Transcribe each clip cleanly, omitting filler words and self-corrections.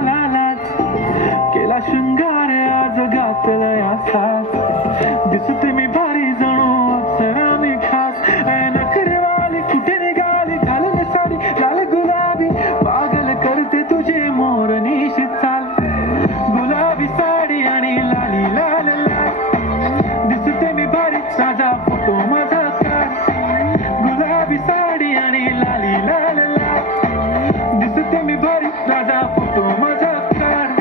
मला लाज केला शृंगार आज घातलाय असाच दिसते मी भारी जणू अप्सरा मी खास नखरेवाली कुठे निघाली घालून साडी लाल गुलाबी पागल करते तुझे मोरनीश चाल गुलाबी साडी आणि लाली लाल लाल दिसते मी भारी साधा फोटो माझा काढ गुलाबी साडी आणि लाली लाल लाल दिसते मी भारी साधा फोटो माझा काढ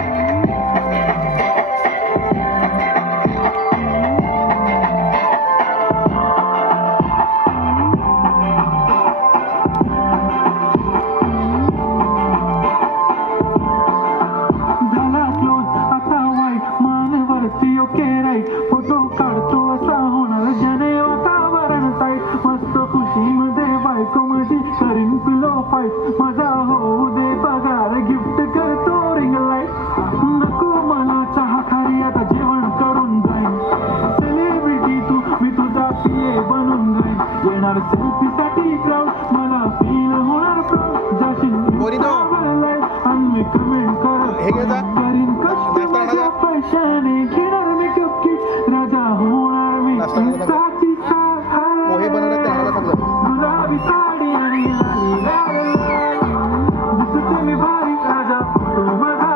फोटो काढतो असा होणार जने वातावरण ताईट मस्त खुशीमध्ये बायको मध्ये करीन पिलो फाईट मजा होऊ दे पगार गिफ्ट करतो रिंग लाईट नको मला चहा खारी आता जेवण करून जाईन सेलिब्रिटी तू मी तुझा पिये बनून जाईन येणार सेल्फी साठी क्राऊड मला फील होणार प्राऊड जाशील आणि मी कमेंट करीन कष्टाच्या पैशाने घेणार मी कपकी राजा होणार मी साची गुलाबी साडी आणि लाली लाल दिसते मी भारी राजा फोटो माझा